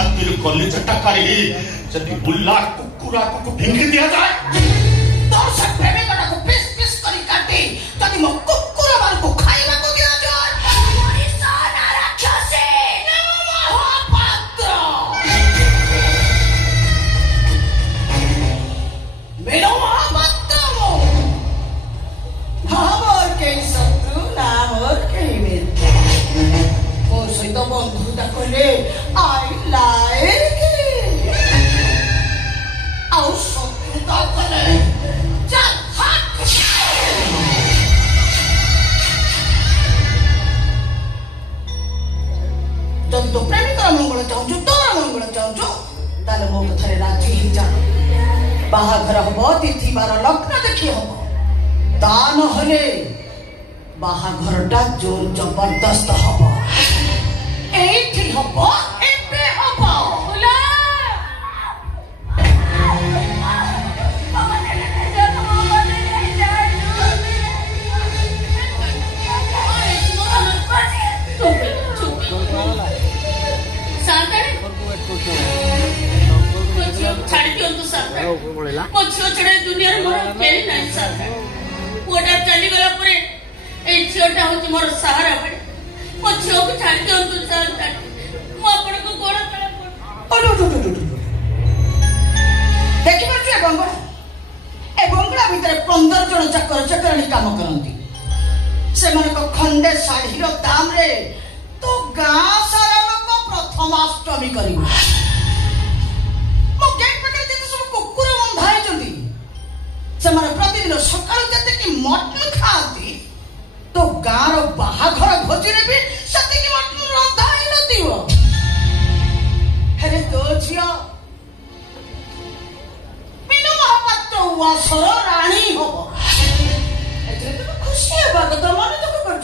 छाती कलेज टाकारी जदि बुल्ला कुकुरा को भिंगी दिया जाए तो से प्रेमिका को पीस पीस करी काटी जदि मो कुकुरा मार को खाइबा को दिया जाए मनीषा ना राक्षसी महापात्र मेरो महापात्र हमर के शत्रु ना मोर के मित्र ओ सहित बंधुता कले आई लाइक और शत्रुता कले चल हट जब तो प्रेमिका मंगल चाहूँ तोर मंगल चाहूँ ताले मो कथरे राजी ही जा बाहाघर हम तिथि बार लग्न देखी हम ता नहले बाहाघरटा जोर जबरदस्त हम एठी हम एबे हम बोला दुनिया पुआटा चली गला परे ए झीटा हूँ मोर सहारा बड़े मो झील को छाड़ी दिंतु मु आपण को गोड़ देखी पार्छु ए बंगला भितर 15 जन चाकर चकराणी काम करती से खंडे शाढ़ीर दाम रे तो गाँ सारा लोक प्रथमाष्टमी कर प्रतिदिन सका मटन खाती तो गाँव बाहाघर भोजी भी मटन रंधा ही नथिबे तो झील मीनू महापात्र उआसर राणी हम खुशी हवा कथा मन दुख कर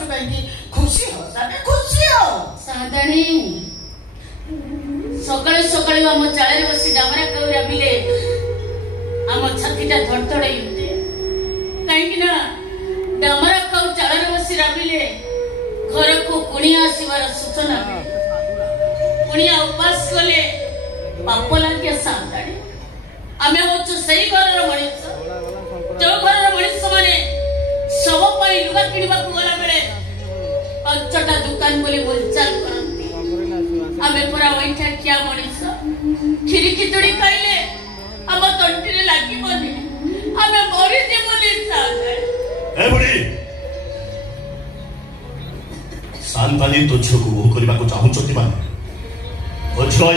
खुशी हो खुशी हो साधाणी सकाळी सकाळी आम चाळे बसी डामरा कौरा बिले आम छातीटा धड़धड़े कहीं डामरा खाऊ चाल बसी राबिले घर को कुणिया आसबार सूचना कुणिया उपास कले पाप लगे साधाणी आम हूँ से घर मनीष जो घर मनीष मैंने सब लुगा किणवा गला बेले 5टा दुकान बोली बोलचाल करती आम पूरा वैठा क्या मनीष खीरी खिचड़ी खाइले आम तंटी लगे आम मरी ए बुढ़ी शांतानी तो झील को बोह करने चाहूँ